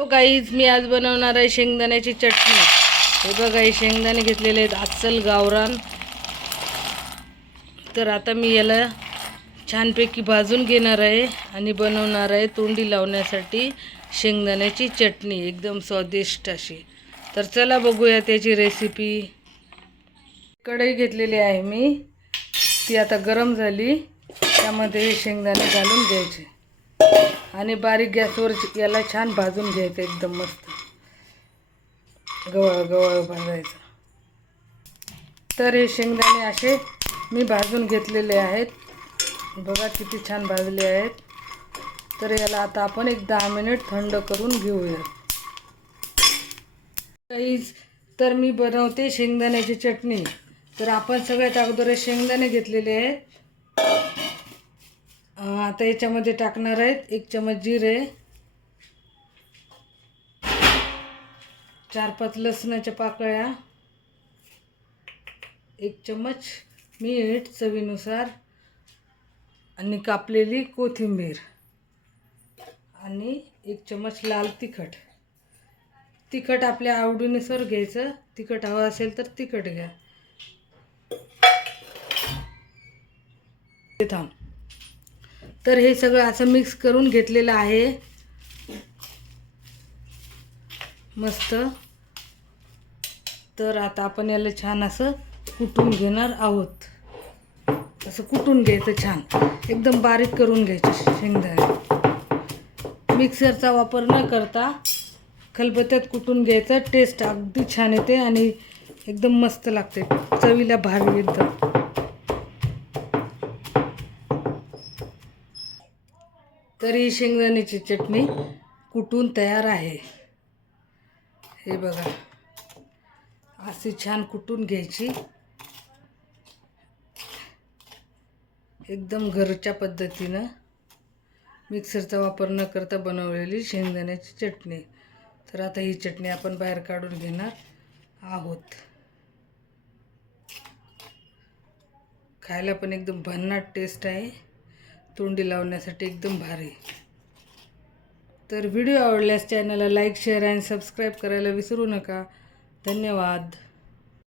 Hello guys, मी आज बनवणार आहे शेंगदाण्याची चटणी। हे बघा, हे शेंगदाणे घेतलेले आहेत अस्सल गावरान। तर आता मी याला छानपैकी भाजून घेणार आहे आणि बनवणार आहे तोंडी लावण्यासाठी शेंगदाण्याची चटणी, एकदम स्वादिष्ट अशी। तर चला बघूया त्याची रेसिपी। कढई घेतलेली आहे मी, ती आता गरम झाली। त्यामध्ये हे शेंगदाणे घालून घ्यायचे आणि बारीक गॅसवर याला छान भाजून घ्यायचं, एकदम मस्त गवळ गवळ भाजायचं। तर हे शेंगदाणे असे मी भाजून घेतलेले आहेत, बघा किती छान भाजले आहेत। तर याला आता आपण एक 10 मिनिट थंड करून घेऊया। तर मी बनवते शेंगदाण्याची चटणी। तर आपण सगळ्यात अगोदर शेंगदाणे घेतलेले आहेत। आता याच्यामध्ये टाकणार आहेत 1 चमच जिरे, 4-5 लसणाच्या पाकळ्या, 1 चमच मीठ चवीनुसार आणि कापलेली कोथिंबीर आणि 1 चमच लाल तिखट। तिखट आपल्या आवडीनुसार घ्यायचं, तिखट हवं असेल तर तिखट घ्या। तर हे सगळं असं मिक्स करून घेतलेलं आहे मस्त। तर आता आपण याला छान असं कुटून घेणार आहोत। असं कुटून घ्यायचं, छान एकदम बारीक करून घ्यायचे शेंगदाणे। मिक्सरचा वापर न करता खलबत्त्यात कुटून घ्यायचं, टेस्ट अगदी छान येते आणि एकदम मस्त लागते, चवीला भारी एकदम। तर ही शेंगदाण्याची चटणी कुटून तयार आहे। हे बघा, अशी छान कुटून घ्यायची, एकदम घरच्या पद्धतीनं मिक्सरचा वापर न करता बनवलेली शेंगदाण्याची चटणी। तर आता ही चटणी आपण बाहेर काढून घेणार आहोत। खायला पण एकदम भन्नाट टेस्ट आहे, तोंडी लावण्यासाठी एकदम भारी। तर व्हिडिओ आवडल्यास चॅनलला लाईक, शेअर आणि सबस्क्राईब करायला विसरू नका। धन्यवाद।